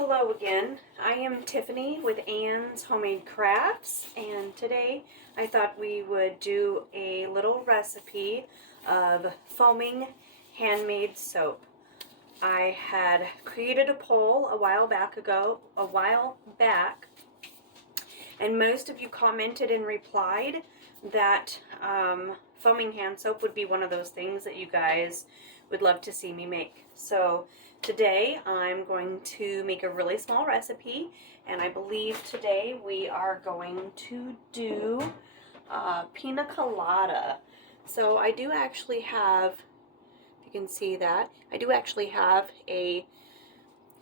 Hello again. I am Tiffany with Ann's Homemade Crafts, and today I thought we would do a little recipe of foaming handmade soap. I had created a poll a while back, and most of you commented and replied that foaming hand soap would be one of those things that you guys would love to see me make. So today I'm going to make a really small recipe, and I believe today we are going to do Pina Colada. So I do actually have, if you can see that, I do actually have a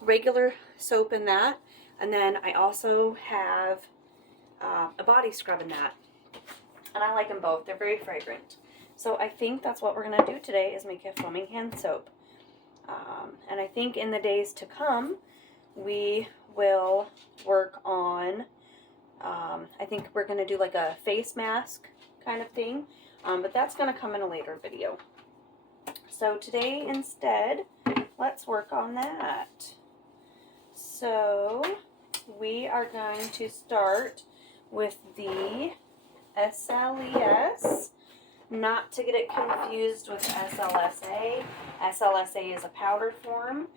regular soap in that, and then I also have a body scrub in that, and I like them both. They're very fragrant. So I think that's what we're going to do today, is make a foaming hand soap. And I think in the days to come, we will work on, I think we're going to do like a face mask kind of thing, but that's going to come in a later video. So today instead, let's work on that. So we are going to start with the SLES. Not to get it confused with SLSA. SLSA is a powder form.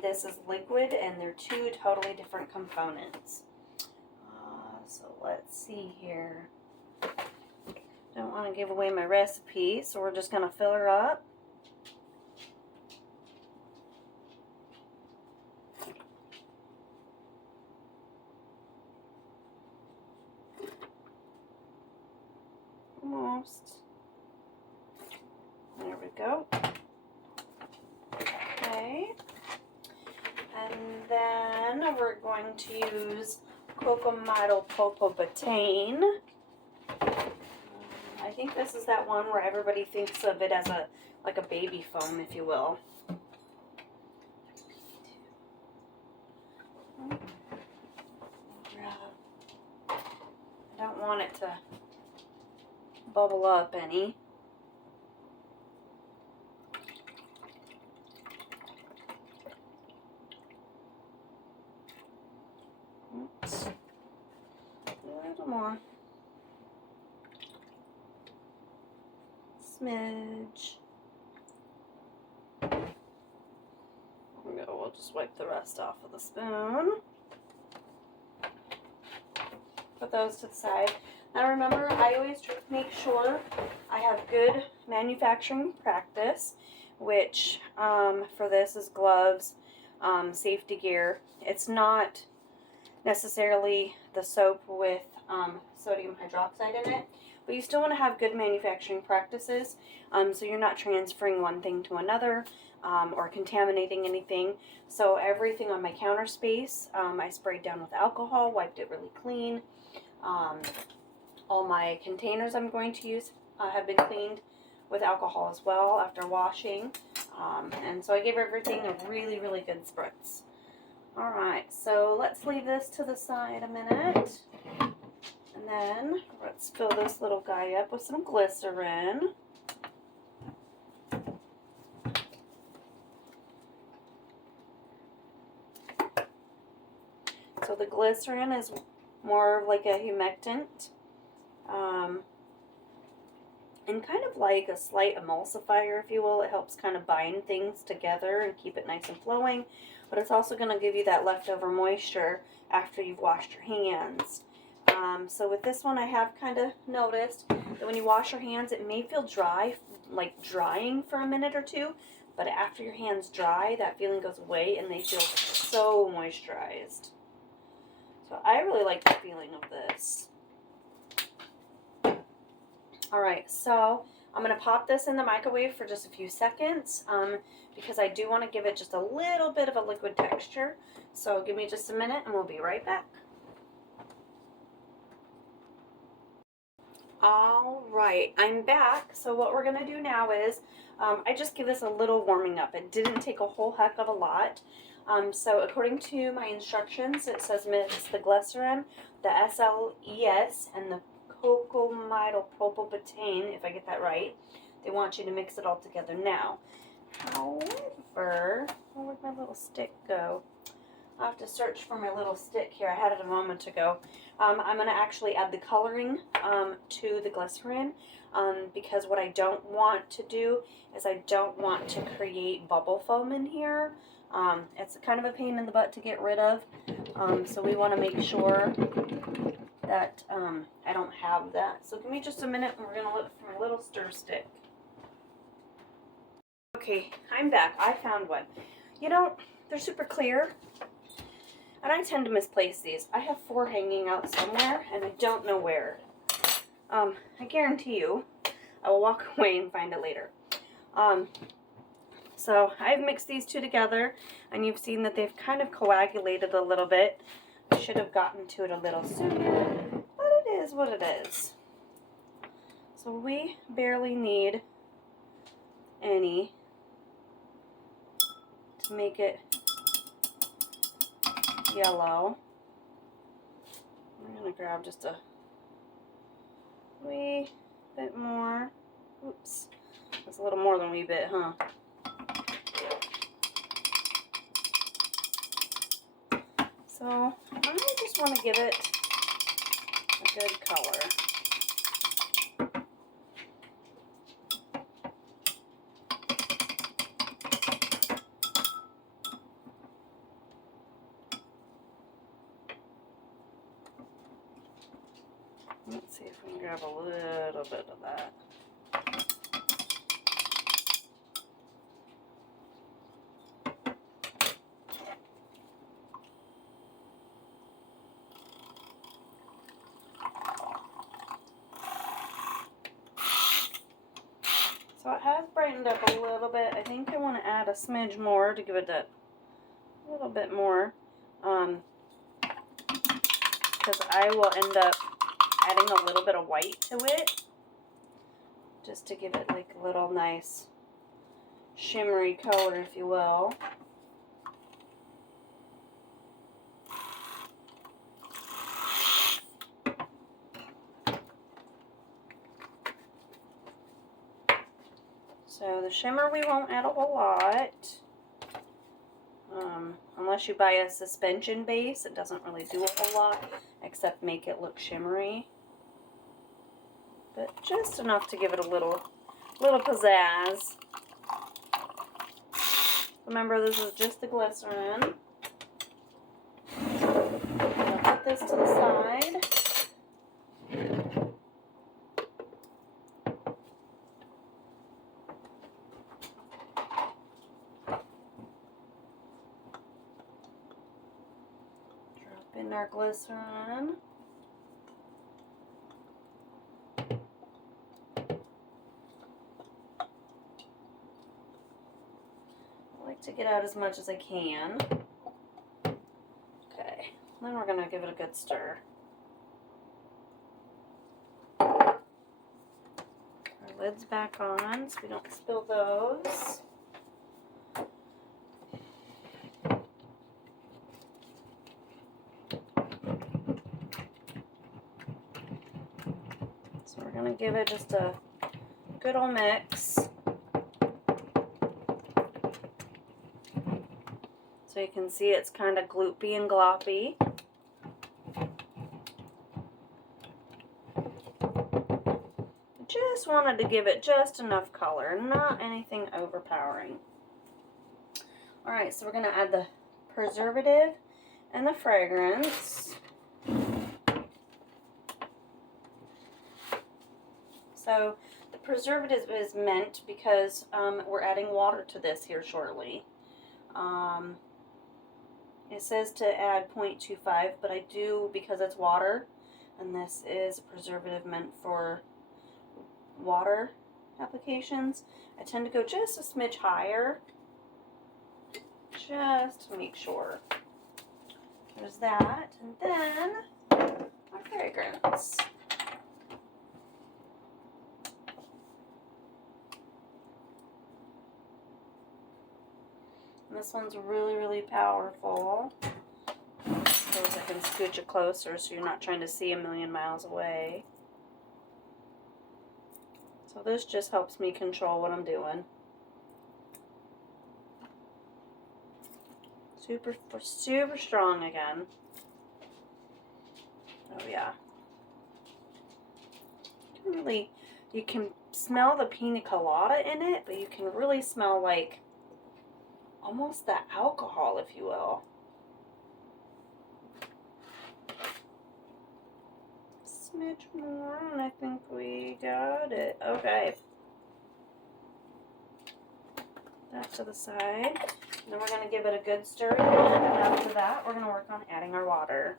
This is liquid, and they're two totally different components. So let's see here. Don't want to give away my recipe, so we're just going to fill her up. Almost. There we go. Okay. And then we're going to use Cocomito Polpobutane. I think this is that one where everybody thinks of it as like a baby foam, if you will. I don't want it to bubble up any. Oops. A little more. Smidge. There we go. We'll just wipe the rest off of the spoon. Put those to the side. Now remember, I always make sure I have good manufacturing practice, which for this is gloves, safety gear. It's not necessarily the soap with sodium hydroxide in it, but you still want to have good manufacturing practices, so you're not transferring one thing to another or contaminating anything. So everything on my counter space, I sprayed down with alcohol, wiped it really clean. All my containers I'm going to use have been cleaned with alcohol as well after washing, and so I gave everything a really, really good spritz. Alright, so let's leave this to the side a minute, and then let's fill this little guy up with some glycerin. So the glycerin is more like a humectant, and kind of like a slight emulsifier, if you will. It helps kind of bind things together and keep it nice and flowing, but it's also going to give you that leftover moisture after you've washed your hands. So with this one, I have kind of noticed that when you wash your hands, it may feel dry, like drying for a minute or two, but after your hands dry, that feeling goes away and they feel so moisturized. So I really like the feeling of this. Alright, so I'm going to pop this in the microwave for just a few seconds because I do want to give it just a little bit of a liquid texture. So give me just a minute and we'll be right back. Alright, I'm back. So what we're going to do now is I just give this a little warming up. It didn't take a whole heck of a lot. So according to my instructions, it says mix the glycerin, the SLES, and the Cocomito Polpobutane, if I get that right. They want you to mix it all together now. However, where'd my little stick go? I'll have to search for my little stick here. I had it a moment ago. I'm going to actually add the coloring to the glycerin because what I don't want to do is I don't want to create bubble foam in here. It's kind of a pain in the butt to get rid of, so we want to make sure that I don't have that. So give me just a minute and we're going to look for my little stir stick. Okay, I'm back. I found one. You know, they're super clear, and I tend to misplace these. I have 4 hanging out somewhere, and I don't know where. I guarantee you, I will walk away and find it later. So I've mixed these 2 together, and you've seen that they've kind of coagulated a little bit. I should have gotten to it a little sooner, but it is what it is. So we barely need any to make it yellow. I'm going to grab just a wee bit more. Oops, that's a little more than a wee bit, huh? So I just want to give it a good color. Let's see if we can grab a little bit of that. So it has brightened up a little bit. I think I want to add a smidge more to give it that little bit more. Because I will end up adding a little bit of white to it. Just to give it like a little nice shimmery color, if you will. So the shimmer we won't add a whole lot. Unless you buy a suspension base, it doesn't really do a whole lot except make it look shimmery. But just enough to give it a little pizzazz. Remember, this is just the glycerin. I'm going to put this to the side. In our glycerin. I like to get out as much as I can. Okay, then we're going to give it a good stir. Our lid's back on so we don't spill those. So we're going to give it just a good old mix. So you can see it's kind of gloopy and gloppy. Just wanted to give it just enough color, not anything overpowering. Alright, so we're going to add the preservative and the fragrance. So the preservative is meant because we're adding water to this here shortly. It says to add 0.25, but I do because it's water, and this is a preservative meant for water applications. I tend to go just a smidge higher, just to make sure. There's that, and then our fragrance. This one's really powerful. I suppose I can scooch it closer so you're not trying to see a million miles away. So this just helps me control what I'm doing. Super, super strong again. Oh yeah. Really, you can smell the pina colada in it, but you can really smell like almost that alcohol, if you will. Smidge more, and I think we got it. Okay. That to the side. And then we're going to give it a good stir, and after that, we're going to work on adding our water.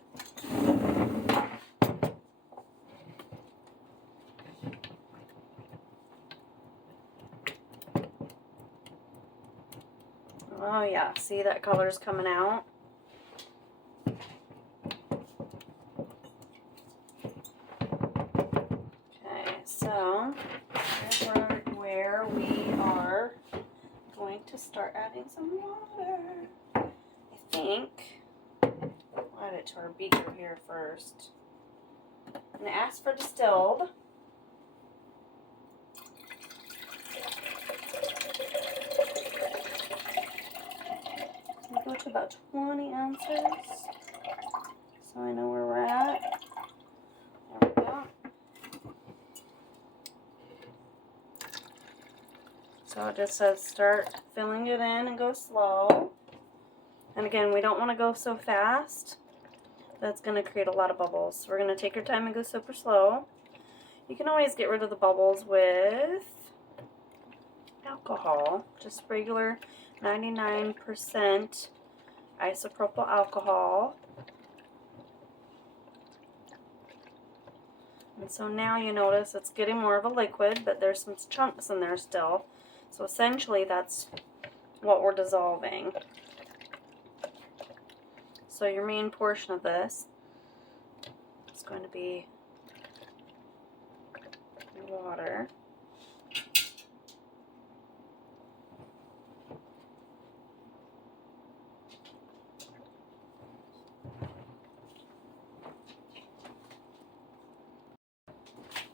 Oh yeah, see that color's coming out? Okay, so here's where we are going to start adding some water. I think we'll add it to our beaker here first. I'm going to ask for distilled. We'll go to about 20 ounces, so I know where we're at. There we go. So it just says start filling it in and go slow. And again, we don't want to go so fast. That's going to create a lot of bubbles. So we're going to take your time and go super slow. You can always get rid of the bubbles with alcohol, just regular 99% isopropyl alcohol. And so now you notice it's getting more of a liquid, but there's some chunks in there still. So essentially that's what we're dissolving. So your main portion of this is going to be your water.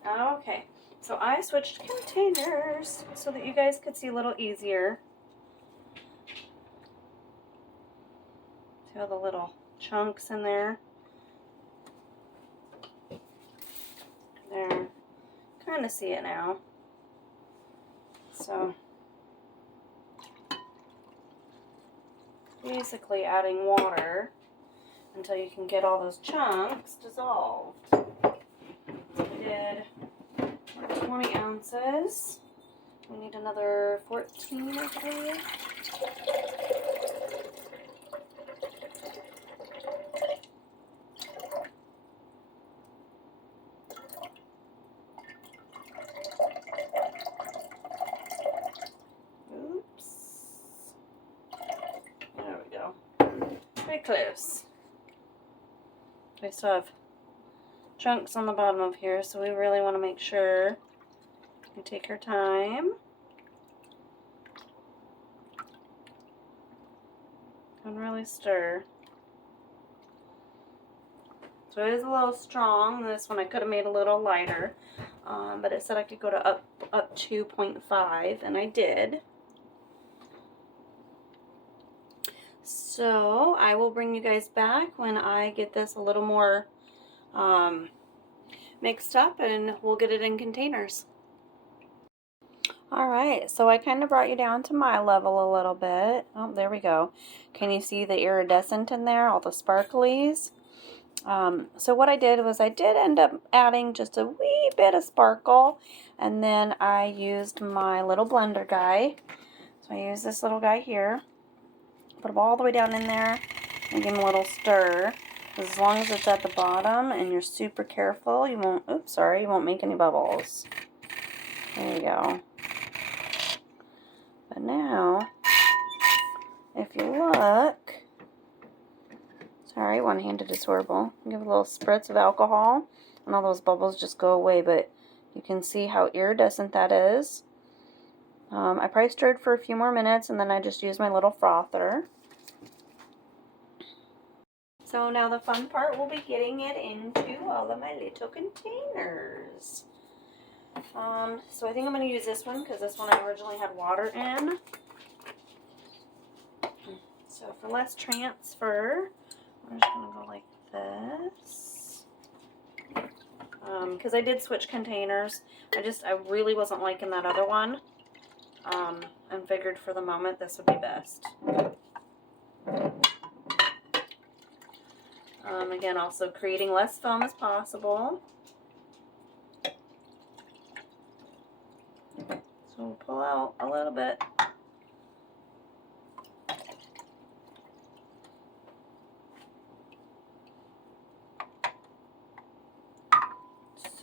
Okay, so I switched containers so that you guys could see a little easier. See all the little chunks in there? There. Kind of see it now. So, basically adding water until you can get all those chunks dissolved. We did 20 ounces. We need another 14, I believe. Oops. There we go. Pretty close. We still have chunks on the bottom of here, so we really want to make sure you take your time and really stir. So it is a little strong. This one I could have made a little lighter, but it said I could go to up to 0.5, and I did. So I will bring you guys back when I get this a little more mixed up, and we'll get it in containers. Alright, so I kind of brought you down to my level a little bit. Oh, there we go. Can you see the iridescent in there, all the sparklies? So what I did was I did end up adding just a wee bit of sparkle, and then I used my little blender guy. So I used this little guy here. Put them all the way down in there and give them a little stir. As long as it's at the bottom and you're super careful, you won't, oops, sorry, you won't make any bubbles. There you go. But now, if you look, sorry, one-handed is horrible. Give a little spritz of alcohol and all those bubbles just go away, but you can see how iridescent that is. I probably stirred for a few more minutes, and then I just used my little frother. So now the fun part will be getting it into all of my little containers. So I think I'm going to use this one because this one I originally had water in. So So for less transfer, we're just going to go like this. Because I did switch containers. I really wasn't liking that other one. And figured for the moment this would be best. Again, also creating less foam as possible. So we'll pull out a little bit.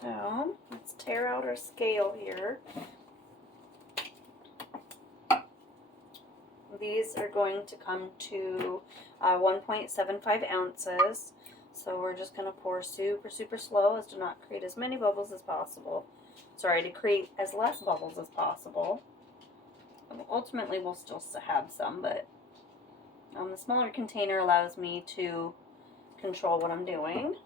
So let's tear out our scale here. These are going to come to 1.75 ounces. So we're just going to pour super, super slow as to not create as many bubbles as possible. Sorry, to create as less bubbles as possible. Ultimately, we'll still have some, but the smaller container allows me to control what I'm doing.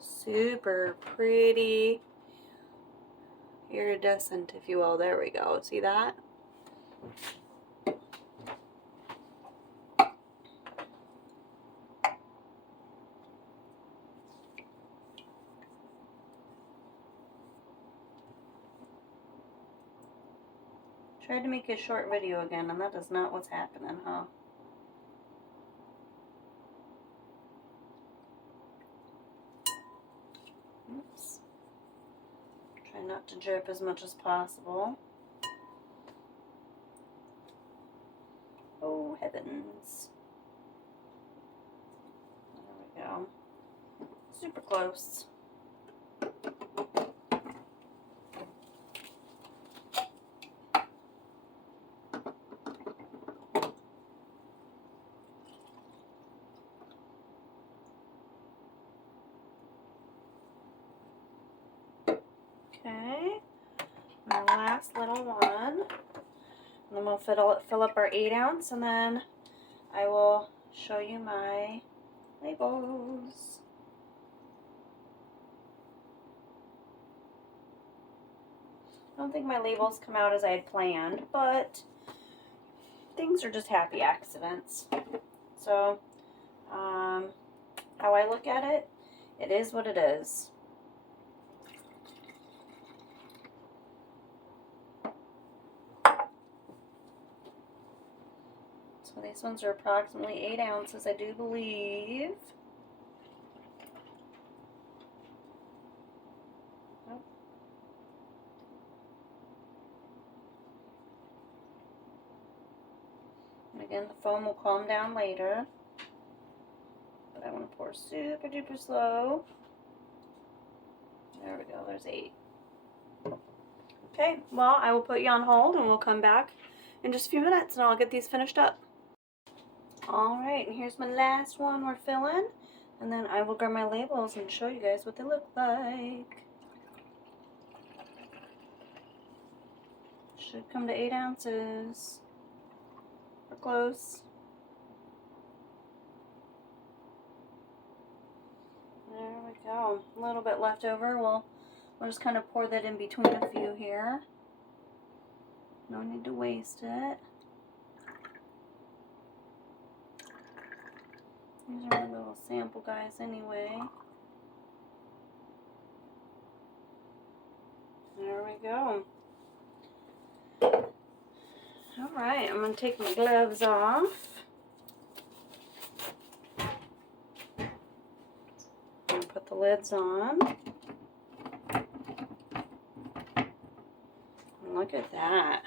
Super pretty, iridescent, if you will. There we go. See that? Tried to make a short video again, and that is not what's happening, huh? Oops. Try not to drip as much as possible. Oh, heavens. There we go. Super close. Okay, our last little one, and then we'll fill up our 8 ounce, and then I will show you my labels. I don't think my labels come out as I had planned, but things are just happy accidents. So, how I look at it, it is what it is. So these ones are approximately 8 ounces, I do believe. Oh. And again, the foam will calm down later. But I want to pour super duper slow. There we go, there's 8. Okay, well, I will put you on hold and we'll come back in just a few minutes and I'll get these finished up. Alright, and here's my last one we're filling. And then I will grab my labels and show you guys what they look like. Should come to 8 ounces. We're close. There we go. A little bit left over. We'll just kind of pour that in between a few here. No need to waste it. These are my little sample guys anyway. There we go. Alright, I'm going to take my gloves off. And put the lids on. And look at that.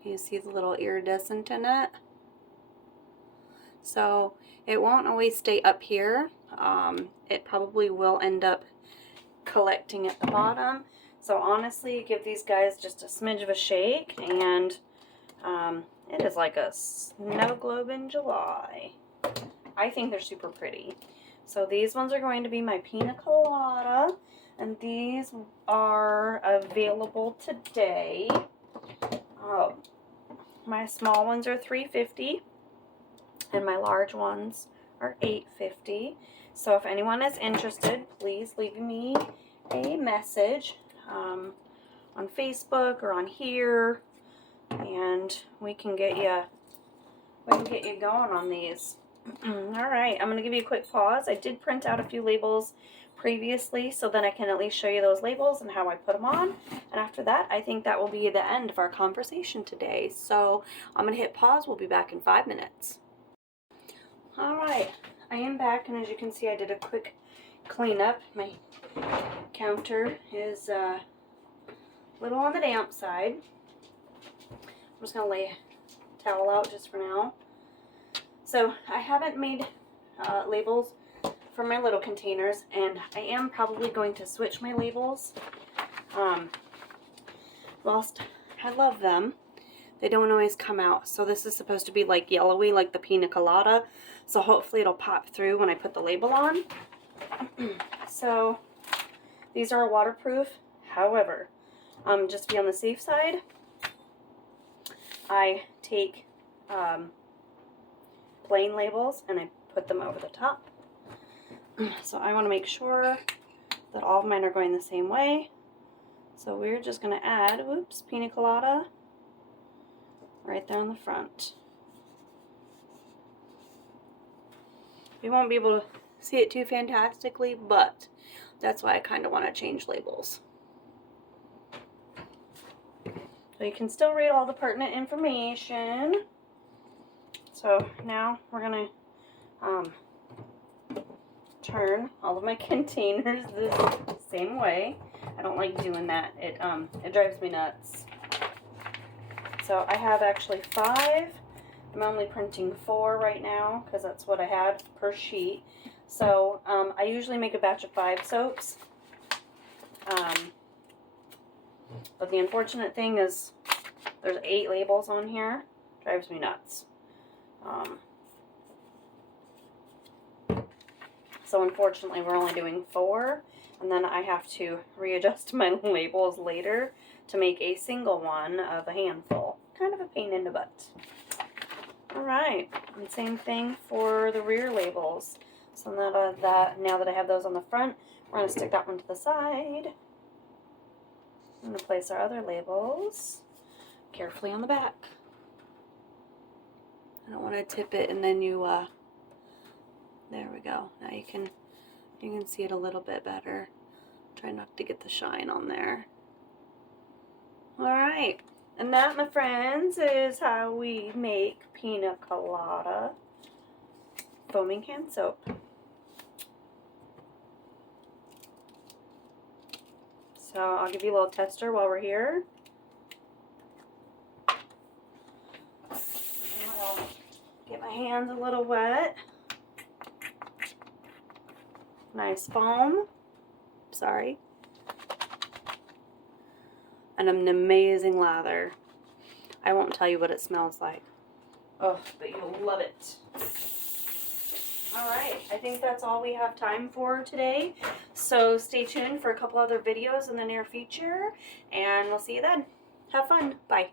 Can you see the little iridescent in it? So it won't always stay up here. It probably will end up collecting at the bottom. So honestly, give these guys just a smidge of a shake, and it is like a snow globe in July. I think they're super pretty. So these ones are going to be my Pina Colada, and these are available today. My small ones are $3.50, and my large ones are $8.50. So if anyone is interested, please leave me a message on Facebook or on here, and we can get you going on these. All right, I'm going to give you a quick pause. I did print out a few labels previously, so then I can at least show you those labels and how I put them on. And after that, I think that will be the end of our conversation today. So I'm going to hit pause. We'll be back in 5 minutes. All right, I am back, and as you can see, I did a quick cleanup. My counter is a little on the damp side. I'm just going to lay a towel out just for now. So I haven't made labels for my little containers, and I am probably going to switch my labels. Whilst I love them, they don't always come out. So this is supposed to be like yellowy, like the Pina Colada. So hopefully it'll pop through when I put the label on. So these are waterproof. However, just to be on the safe side, I take plain labels and I put them over the top. So I want to make sure that all of mine are going the same way. So we're just going to add, whoops, Pina Colada right there on the front. You won't be able to see it too fantastically, but that's why I kind of want to change labels. So you can still read all the pertinent information. So now we're going to turn all of my containers the same way. I don't like doing that. It drives me nuts. So I have actually 5. I'm only printing 4 right now because that's what I had per sheet. So I usually make a batch of 5 soaps. But the unfortunate thing is there's 8 labels on here. Drives me nuts. So unfortunately we're only doing 4, and then I have to readjust my labels later to make a single one of a handful. Kind of a pain in the butt. Alright, and same thing for the rear labels. So now that I have those on the front, we're going to stick that one to the side. I'm going to place our other labels carefully on the back. I don't want to tip it and then you, there we go. Now you can see it a little bit better. Try not to get the shine on there. Alright, and that, my friends, is how we make Pina Colada foaming hand soap. So I'll give you a little tester while we're here. I'll get my hands a little wet. Nice foam. Sorry. And an amazing lather. I won't tell you what it smells like. Oh, but you'll love it. Alright, I think that's all we have time for today. So stay tuned for a couple other videos in the near future, and we'll see you then. Have fun. Bye.